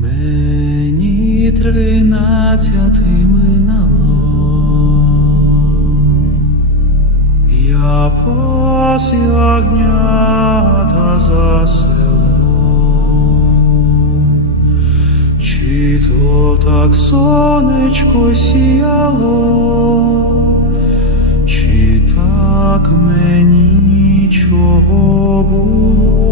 Мені тринадцятий минало, я пас ягнята за селом, чи то так сонечко сіяло, чи так мені чого було?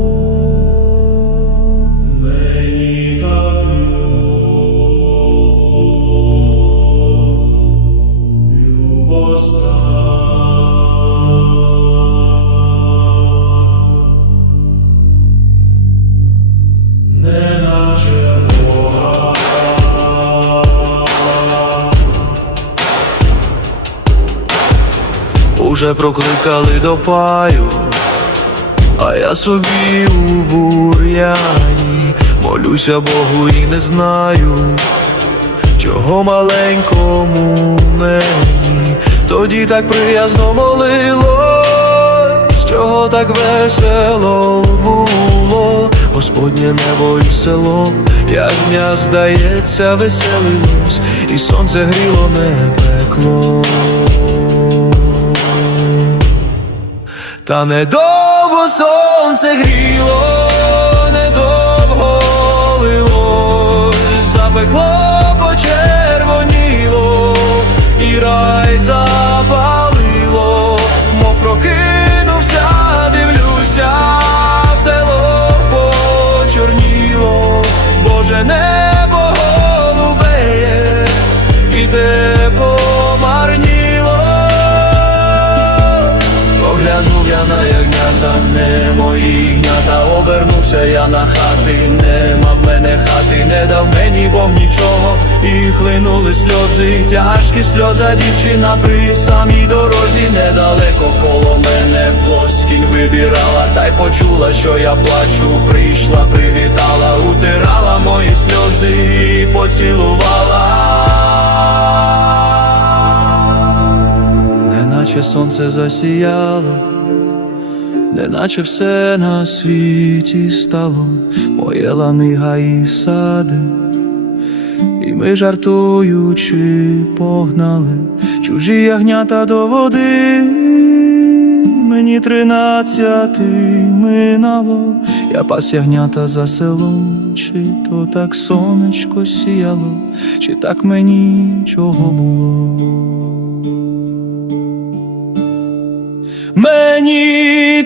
Уже прокликали до паю, а я собі у бур'яні молюся Богу і не знаю, чого маленькому мені. Тоді так приязно молилось, чого так весело було, Господнє небо і село, як дня здається, веселилось, і сонце гріло не пекло. Та недовго сонце гріло, недовго лилось, запекло, почервоніло, і рай запалило, мов прокинувся, дивлюся, село почорніло, Боже небо я на ягнята, не мої гнята, обернувся я на хати, нема в мене хати, не дав мені Бог нічого, і хлинули сльози, тяжкі сльоза, дівчина при самій дорозі, недалеко коло мене плоскінь вибирала, та й почула, що я плачу, прийшла, привітала, утирала мої сльози і поцілувала. Неначе сонце засіяло, неначе все на світі стало, моє лани гаї сади, і ми жартуючи погнали чужі ягнята до води. Мені тринадцяти минало, я пас ягнята за селом, чи то так сонечко сіяло, чи так мені чого було. Мені